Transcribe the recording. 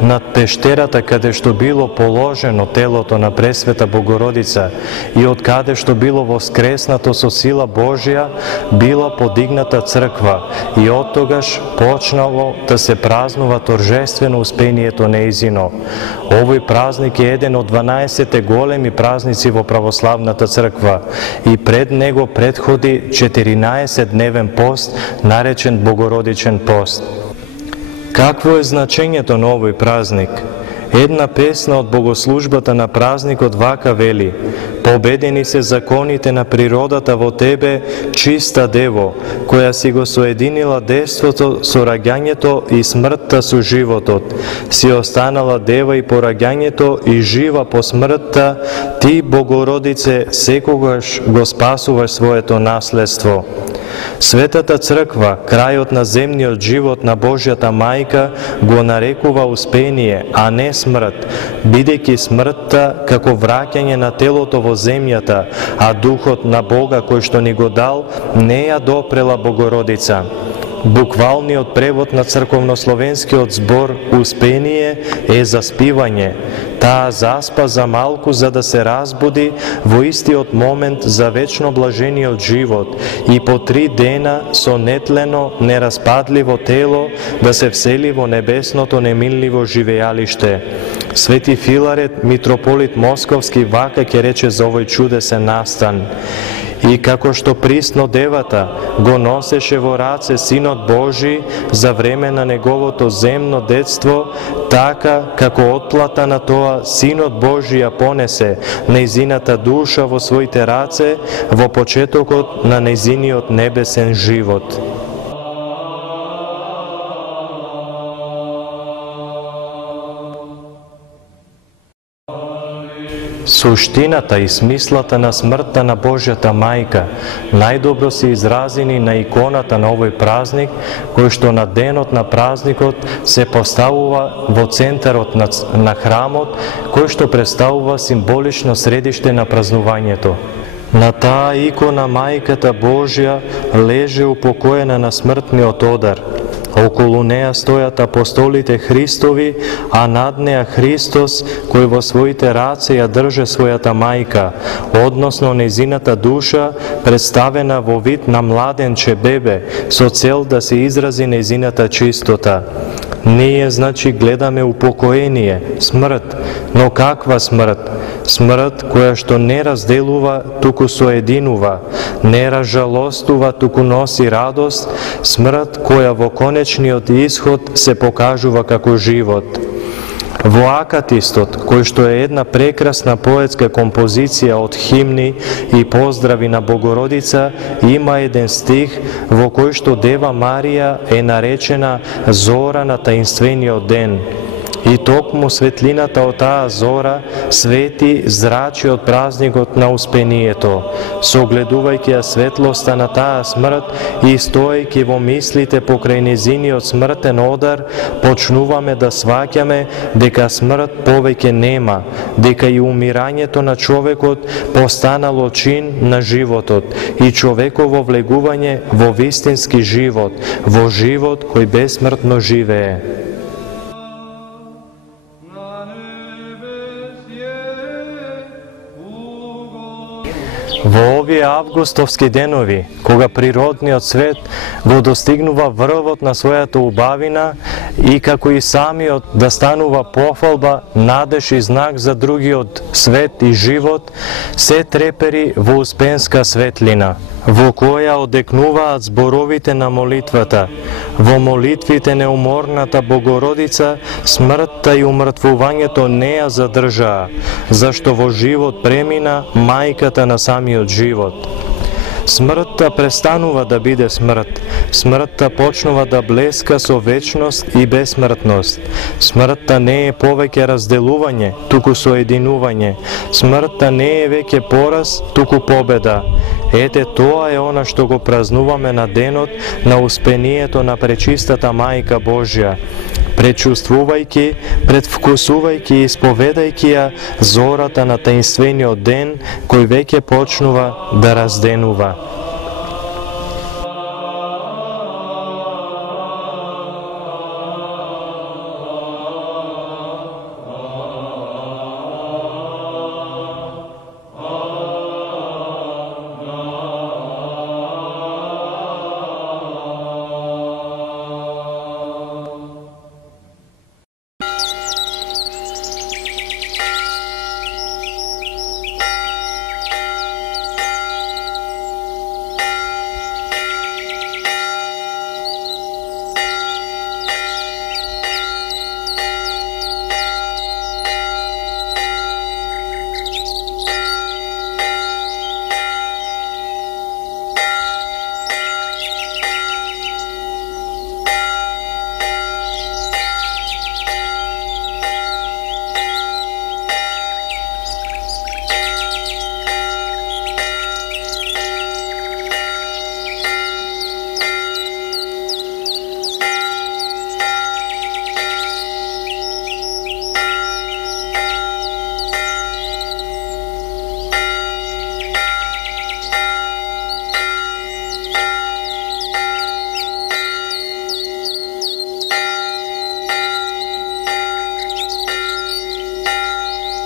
над пештерата каде што било положено телото на Пресвета Богородица и од каде што било воскреснато со сила Божја, била подигната црква и од тогаш почнало да се празнува торжествено успението неизино. Овој празник е еден од 12 големи празници во православната црква и пред него предходи 14-дневен пост, наречен Богородичен пост. Какво е значењето на овој празник? Една песна од богослужбата на празникот вака вели: победени се законите на природата во тебе, чиста дево, која си го соединила детството со раѓањето и смртта со животот. Си останала дева и по раѓањето и жива по смртта, ти, Богородице, секогаш го спасуваш своето наследство. Светата црква, крајот на земниот живот на Божјата мајка, го нарекува успение, а не смрт, бидејќи смртта како враќање на телото во земјата, а духот на Бога кој што ни го дал, не ја допрела Богородица. Буквалниот превод на црковнословенскиот збор успение е заспивање. Таа заспа за малку за да се разбуди во истиот момент за вечно блажениот живот и по 3 дена со нетлено, нераспадливо тело да се всели во небесното неминливо живеалиште. Свети Филарет, митрополит Московски, вака ќе рече за овој чудесен настан: и како што присно девата го носеше во раце Синот Божи за време на неговото земно детство, така како отплата на тоа Синот Божи ја понесе нејзината душа во своите раце во почетокот на нејзиниот небесен живот. Суштината и смислата на смртта на Божјата мајка најдобро се изразени на иконата на овој празник, кој што на денот на празникот се поставува во центарот на храмот, кој што представува символично средиште на празнувањето. На таа икона мајката Божја леже упокоена на смртниот одар. Околу неа стојат апостолите Христови, а над неа Христос, кој во своите раце ја држе својата мајка, односно нејзината душа, представена во вид на младенче бебе, со цел да се изрази нејзината чистота. Ние, значи, гледаме упокоение, смрт, но каква смрт? Смрт која што не разделува, туку соединува, не разжалостува, туку носи радост, смрт која во конечниот исход се покажува како живот. Во Акатистот, кој што е една прекрасна поетска композиција од химни и поздрави на Богородица, има еден стих во кој што Дева Марија е наречена зора на таинствениот ден. И токму светлината од таа зора свети зрачи од празникот на успението, согледувајќи ја светлоста на таа смрт и стоејќи во мислите покрај нејзиниот смртен одар, почнуваме да сваќаме дека смрт повеќе нема, дека и умирањето на човекот постанало чин на животот и човеково влегување во вистински живот, во живот кој бесмртно живее. Во овие августовски денови, кога природниот свет го достигнува врвот на својата убавина и како и самиот да станува пофалба, надеж и знак за другиот свет и живот, се трепери во успенска светлина, во која одекнуваат зборовите на молитвата. Во молитвите неуморната Богородица смртта и умртвувањето не ја задржаа, зашто во живот премина мајката на самиот живот. Смртта престанува да биде смрт. Смртта почнува да блеска со вечност и бесмртност. Смртта не е повеќе разделување, туку соединување. Смртта не е веќе пораз, туку победа. Ете, тоа е она што го празнуваме на денот на успението на пречистата Мајка Божја. Пречувствувајќи, предвкусувајќи и исповедајќи ја зората на таинствениот ден кој веќе почнува да разденува.